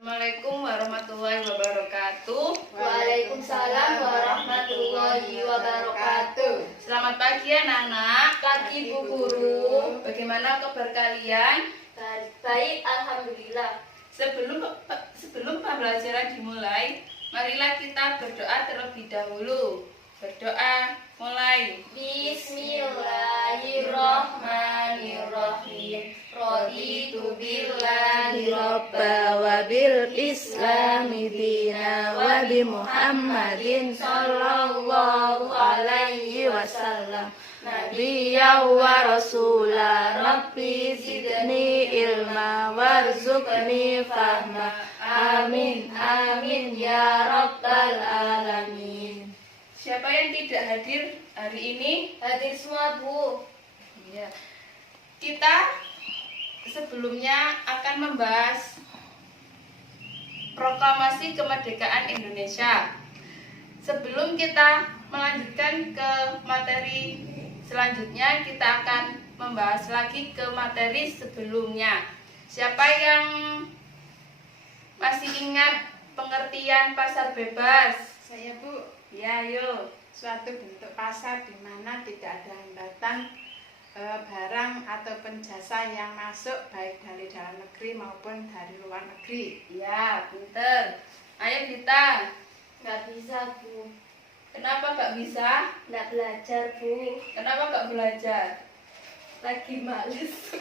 Assalamualaikum warahmatullahi wabarakatuh. Waalaikumsalam warahmatullahi wabarakatuh. Selamat pagi anak-anak. Pagi Bu Guru. Bagaimana kabar kalian? Baik, alhamdulillah. Sebelum pembelajaran dimulai, marilah kita berdoa terlebih dahulu. Berdoa, mulai. Bismillahirrahmanirrahim. Raditu billahi Robba wa bil islami dina wa bi Muhammadin sallallahu alaihi wasallam nabiyya wa rasula rabbi zidni ilma warzuqni fahma amin amin ya rabbal alamin. Siapa yang tidak hadir hari ini? Hadir semua Bu. Ya. Kita sebelumnya akan membahas proklamasi kemerdekaan Indonesia. Sebelum kita melanjutkan ke materi selanjutnya, kita akan membahas lagi ke materi sebelumnya. Siapa yang masih ingat pengertian pasar bebas? Saya Bu. Ya, yuk. Suatu bentuk pasar di mana tidak ada hambatan barang ataupun jasa yang masuk baik dari dalam negeri maupun dari luar negeri. Ya, pinter. Ayo kita. Nggak bisa Bu. Kenapa nggak bisa? Nggak belajar Bu. Kenapa nggak belajar? Lagi males.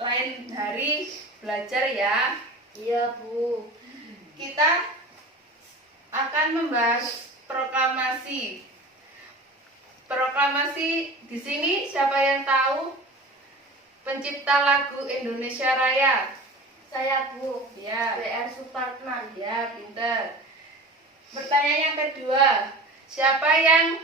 Lain hari belajar ya. Iya Bu. Kita akan membahas proklamasi. Proklamasi di sini siapa yang tahu? Pencipta lagu Indonesia Raya. Saya Bu. Ya, W.R. Supratman. ya, pinter. Pertanyaan yang kedua, siapa yang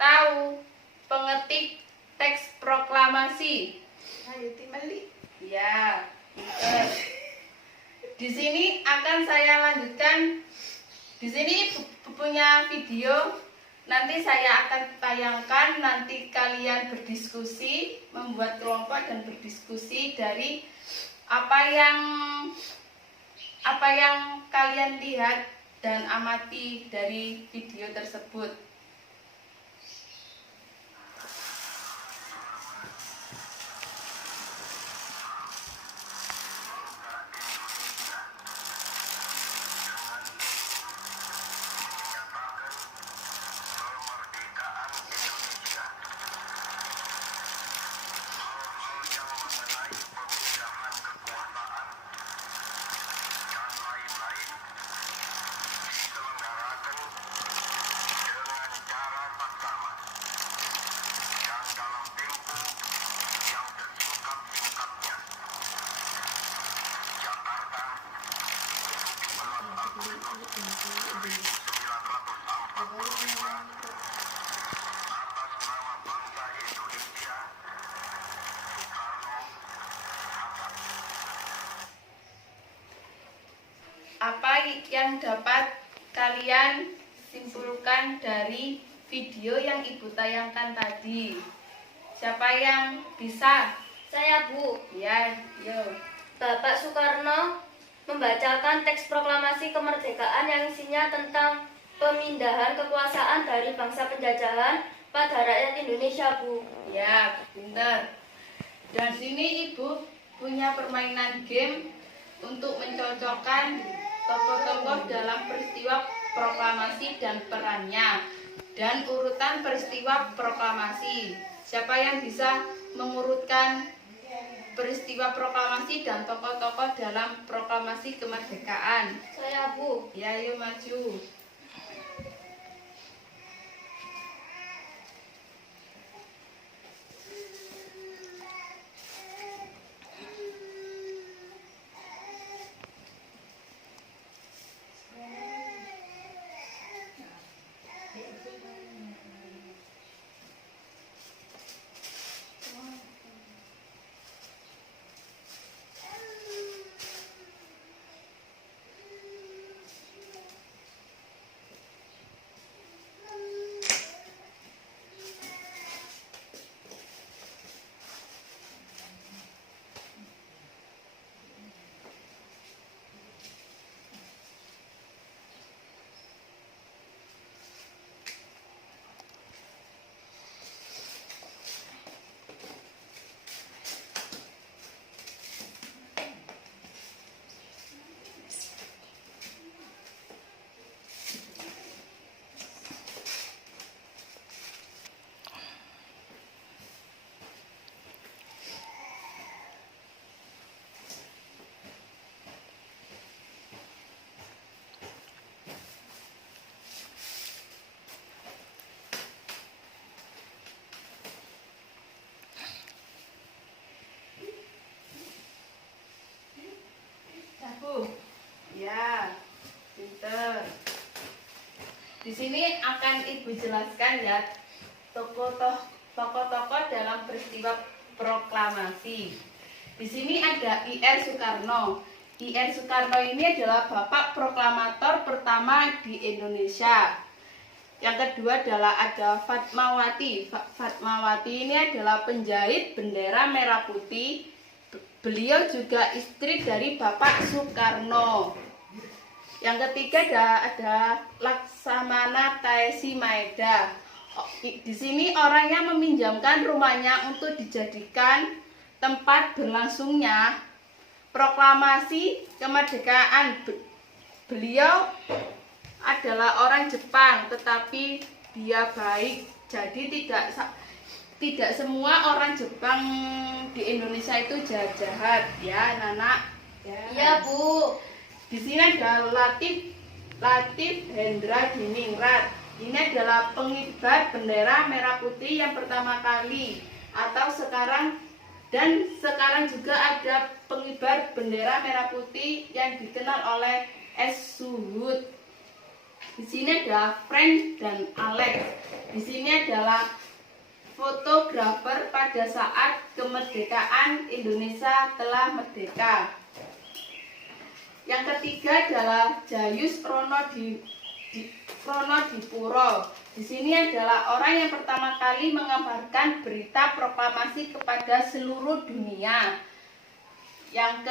tahu pengetik teks proklamasi? Ayo Timeli. Ya, pinter. Di sini akan saya lanjutkan. Di sini punya video, nanti saya akan tayangkan, nanti kalian berdiskusi, membuat kelompok dan berdiskusi dari apa yang kalian lihat dan amati dari video tersebut. Apa yang dapat kalian simpulkan dari video yang Ibu tayangkan tadi? Siapa yang bisa? Saya Bu. Ya, yuk. Bapak Soekarno membacakan teks proklamasi kemerdekaan yang isinya tentang pemindahan kekuasaan dari bangsa penjajahan pada rakyat Indonesia Bu. Ya, pintar. Dan sini Ibu punya permainan game untuk mencocokkan tokoh-tokoh dalam peristiwa proklamasi dan perannya dan urutan peristiwa proklamasi. Siapa yang bisa mengurutkan peristiwa proklamasi dan tokoh-tokoh dalam proklamasi kemerdekaan? Saya Bu. Ya, yuk maju. Ibu jelaskan ya tokoh-tokoh dalam peristiwa proklamasi. Di sini ada I.R. Soekarno. I.R. Soekarno ini adalah bapak proklamator pertama di Indonesia. Yang kedua adalah ada Fatmawati. Fatmawati ini adalah penjahit bendera merah putih. Beliau juga istri dari Bapak Soekarno. Yang ketiga ada Laksamana Taesi Maeda. Di sini orangnya meminjamkan rumahnya untuk dijadikan tempat berlangsungnya proklamasi kemerdekaan. Beliau adalah orang Jepang, tetapi dia baik. Jadi tidak semua orang Jepang di Indonesia itu jahat ya, anak-anak. Ya. Iya, Bu. Di sini ada Latif Hendra Diningrat. Ini adalah pengibar bendera merah putih yang pertama kali sekarang juga ada pengibar bendera merah putih yang dikenal oleh S. Suhud. Di sini ada Frank dan Alex. Di sini adalah fotografer pada saat kemerdekaan Indonesia telah merdeka. Yang ketiga adalah Jayus Ronodipuro. Di sini adalah orang yang pertama kali mengabarkan berita proklamasi kepada seluruh dunia. Yang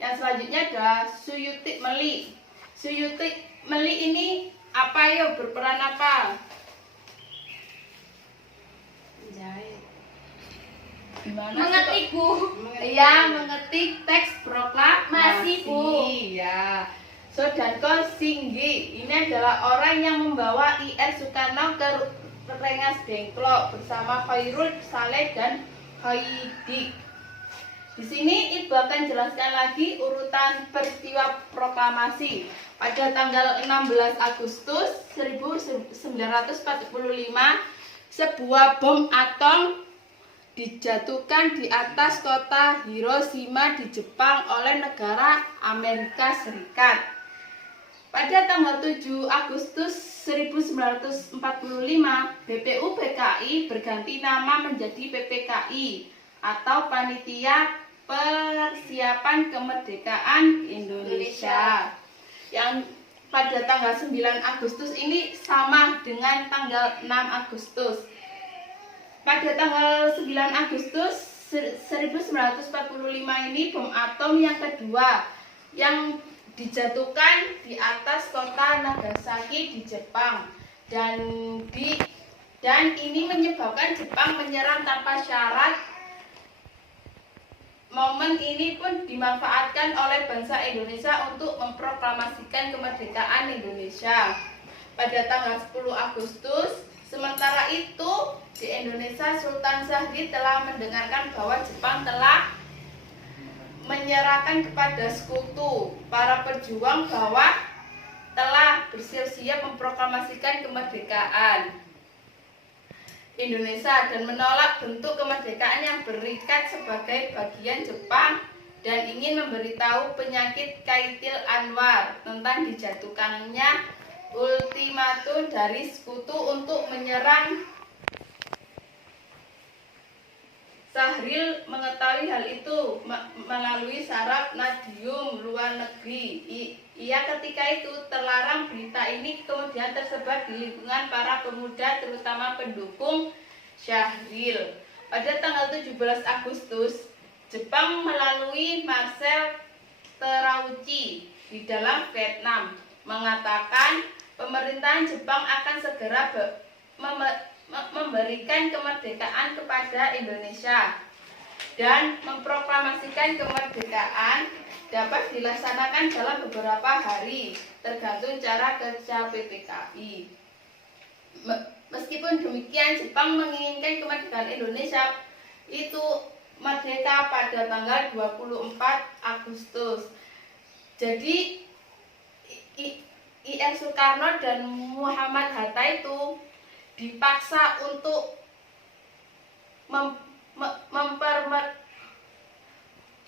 selanjutnya adalah Suyutik Meli. Suyutik Meli ini berperan apa? Menjahit. Gimana? Mengetik, Bu. Iya, mengetik teks proklamasi, Bu. Iya. Sodanko Singgi ini adalah orang yang membawa I.R. Soekarno ke Rengas Dengklok bersama Khairul Saleh dan Haidik. Di sini Ibu akan jelaskan lagi urutan peristiwa proklamasi. Pada tanggal 16 Agustus 1945, sebuah bom atom dijatuhkan di atas kota Hiroshima di Jepang oleh negara Amerika Serikat. Pada tanggal 7 Agustus 1945, BPUPKI berganti nama menjadi PPKI atau Panitia Persiapan Kemerdekaan Indonesia. Yang pada tanggal 9 Agustus ini sama dengan tanggal 6 Agustus. Pada tanggal 9 Agustus 1945 ini bom atom yang kedua yang dijatuhkan di atas kota Nagasaki di Jepang dan ini menyebabkan Jepang menyerang tanpa syarat. Momen ini pun dimanfaatkan oleh bangsa Indonesia untuk memproklamasikan kemerdekaan Indonesia pada tanggal 10 Agustus. Sementara itu di Indonesia Sultan Syahrir telah mendengarkan bahwa Jepang telah menyerahkan kepada sekutu para pejuang bahwa telah bersiap-siap memproklamasikan kemerdekaan Indonesia dan menolak bentuk kemerdekaan yang berikat sebagai bagian Jepang dan ingin memberitahu penyakit Kaitil Anwar tentang dijatuhkannya ultimatum dari sekutu untuk menyerang. Syahrir mengetahui hal itu melalui saraf Nadium luar negeri. Ia ketika itu terlarang. Berita ini kemudian tersebar di lingkungan para pemuda terutama pendukung Syahrir. Pada tanggal 17 Agustus, Jepang melalui Marcel Terauchi di dalam Vietnam mengatakan pemerintahan Jepang akan segera memberikan kemerdekaan kepada Indonesia dan memproklamasikan kemerdekaan dapat dilaksanakan dalam beberapa hari tergantung cara kerja PPKI. Meskipun demikian, Jepang menginginkan kemerdekaan Indonesia itu merdeka pada tanggal 24 Agustus. Jadi I.R. Soekarno dan Muhammad Hatta itu dipaksa untuk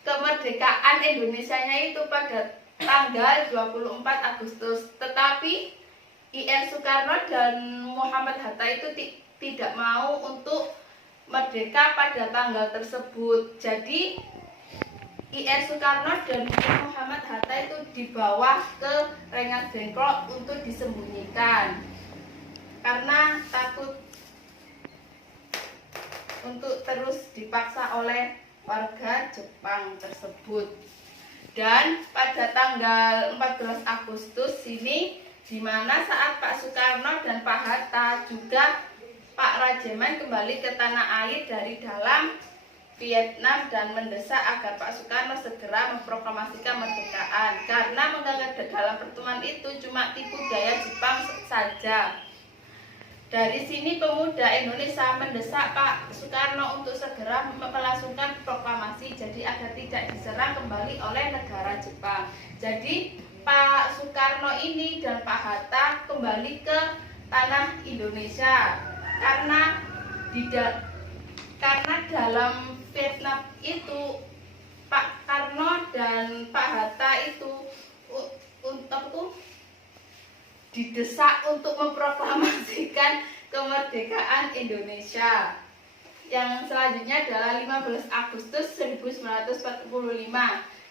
kemerdekaan Indonesianya itu pada tanggal 24 Agustus. Tetapi IR Soekarno dan Muhammad Hatta itu tidak mau untuk merdeka pada tanggal tersebut. Jadi IR Soekarno dan Muhammad Hatta itu dibawa ke Rengas Dengklok untuk disembunyikan karena takut untuk terus dipaksa oleh warga Jepang tersebut. Dan pada tanggal 14 Agustus ini, di mana saat Pak Soekarno dan Pak Hatta juga Pak Rajeman kembali ke tanah air dari dalam Vietnam dan mendesak agar Pak Soekarno segera memproklamasikan kemerdekaan karena menganggap dalam pertemuan itu cuma tipu daya Jepang saja. Dari sini pemuda Indonesia mendesak Pak Soekarno untuk segera melangsungkan proklamasi jadi agar tidak diserang kembali oleh negara Jepang. Jadi Pak Soekarno ini dan Pak Hatta kembali ke tanah Indonesia karena dalam Vietnam itu Pak Karno dan Pak Hatta itu didesak untuk memproklamasikan kemerdekaan Indonesia. Yang selanjutnya adalah 15 Agustus 1945.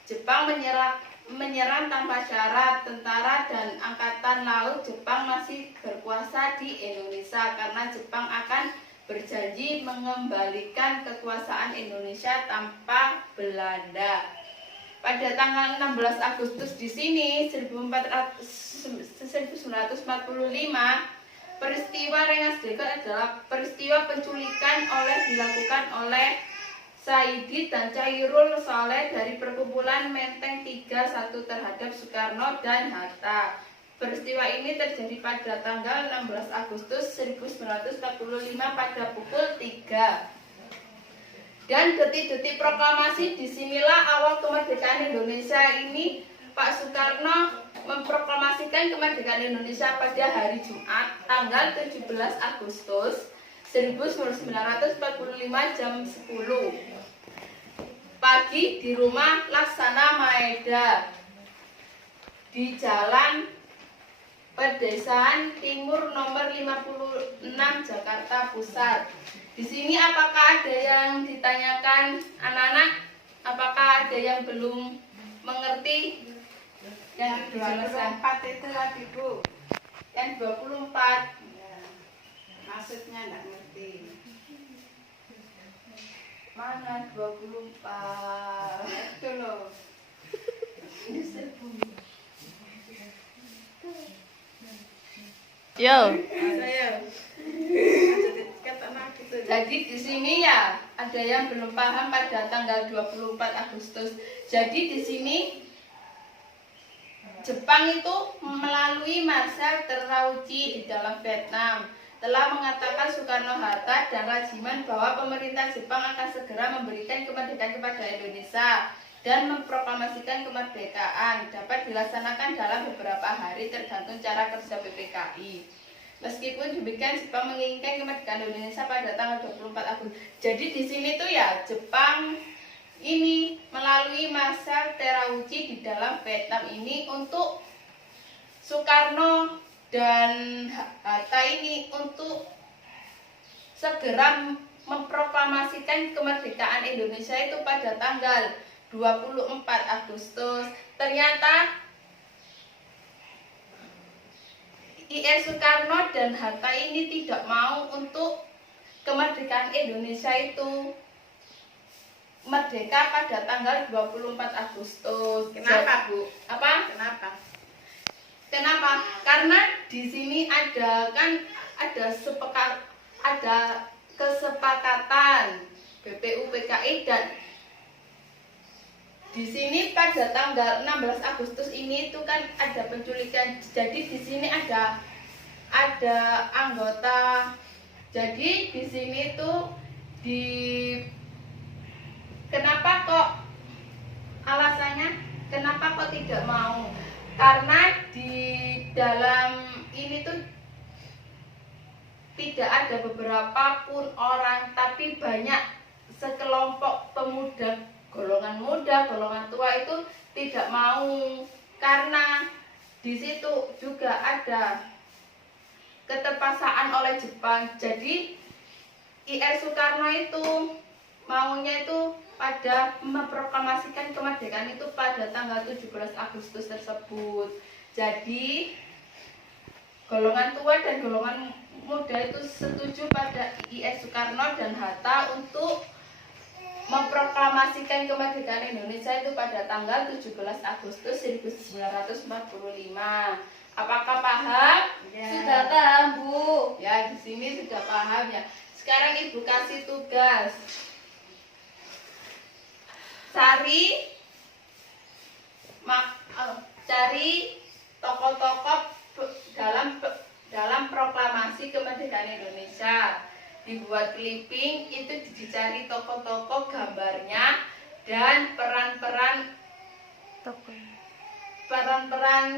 Jepang menyerang tanpa syarat. Tentara dan angkatan laut Jepang masih berkuasa di Indonesia karena Jepang akan berjanji mengembalikan kekuasaan Indonesia tanpa Belanda. Pada tanggal 16 Agustus di sini 1945, peristiwa Rengas Dengklok adalah peristiwa penculikan dilakukan oleh Saidi dan Cairul Saleh dari perkumpulan Menteng 31 terhadap Soekarno dan Hatta. Peristiwa ini terjadi pada tanggal 16 Agustus 1945 pada pukul 3. Dan detik-detik proklamasi disinilah awal kemerdekaan Indonesia ini. Pak Soekarno memproklamasikan kemerdekaan Indonesia pada hari Jumat tanggal 17 Agustus 1945 jam 10 pagi di rumah Laksana Maeda di Jalan Pedesaan Timur nomor 56 Jakarta Pusat. Di sini apakah ada yang ditanyakan anak-anak? Apakah ada yang belum mengerti? Yang 24 itu tadi Bu. Yang 24 Ya, maksudnya enggak ngerti. mana 24? Itu loh. Ini sebelum. Yo. Saya Jadi di sini ya ada yang belum paham pada tanggal 24 Agustus. Jadi di sini Jepang itu melalui Marshal Terauchi di dalam Vietnam telah mengatakan Soekarno-Hatta dan Rajiman bahwa pemerintah Jepang akan segera memberikan kemerdekaan kepada Indonesia dan memproklamasikan kemerdekaan dapat dilaksanakan dalam beberapa hari tergantung cara kerja PPKI. Meskipun demikian, Jepang menginginkan kemerdekaan Indonesia pada tanggal 24 Agustus. Jadi di sini tuh ya Jepang ini melalui Marshal Terauchi di dalam Vietnam ini untuk Soekarno dan Hatta ini untuk segera memproklamasikan kemerdekaan Indonesia itu pada tanggal 24 Agustus. Ternyata IR Soekarno dan Hatta ini tidak mau untuk kemerdekaan Indonesia itu merdeka pada tanggal 24 Agustus. Kenapa, Bu? Apa? Kenapa? Karena di sini ada kesepakatan BPUPKI dan di sini pada tanggal 16 Agustus ini itu kan ada penculikan. Jadi di sini ada anggota. Jadi di sini tuh kenapa kok alasannya kenapa kok tidak mau? Karena di dalam ini tuh tidak ada beberapa pun orang, tapi banyak sekelompok pemuda, golongan muda, golongan tua itu tidak mau karena di situ juga ada keterpaksaan oleh Jepang. Jadi IR Soekarno itu maunya itu pada memproklamasikan kemerdekaan itu pada tanggal 17 Agustus tersebut. Jadi golongan tua dan golongan muda itu setuju pada IR Soekarno dan Hatta untuk memproklamasikan kemerdekaan Indonesia itu pada tanggal 17 Agustus 1945. Apakah paham? Ya. Sudah paham, Bu. Ya, di sini sudah paham ya. Sekarang Ibu kasih tugas. Cari tokoh-tokoh dalam proklamasi kemerdekaan Indonesia. Dibuat clipping, itu dicari tokoh-tokoh, gambarnya dan peran-peran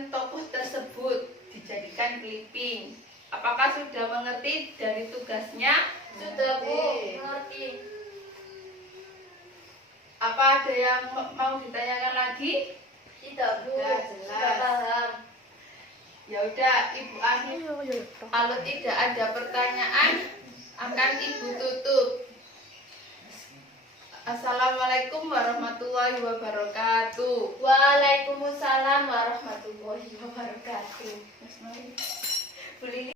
tokoh tersebut dijadikan clipping. Apakah sudah mengerti dari tugasnya? Sudah, Bu. Mengerti. Apa ada yang mau ditanyakan lagi? Tidak, Bu. Sudah jelas. Sudah paham. Ya udah, Ibu Ani. Kalau tidak ada pertanyaan, akan Ibu tutup. Assalamualaikum warahmatullahi wabarakatuh. Waalaikumsalam warahmatullahi wabarakatuh. Bu Lili.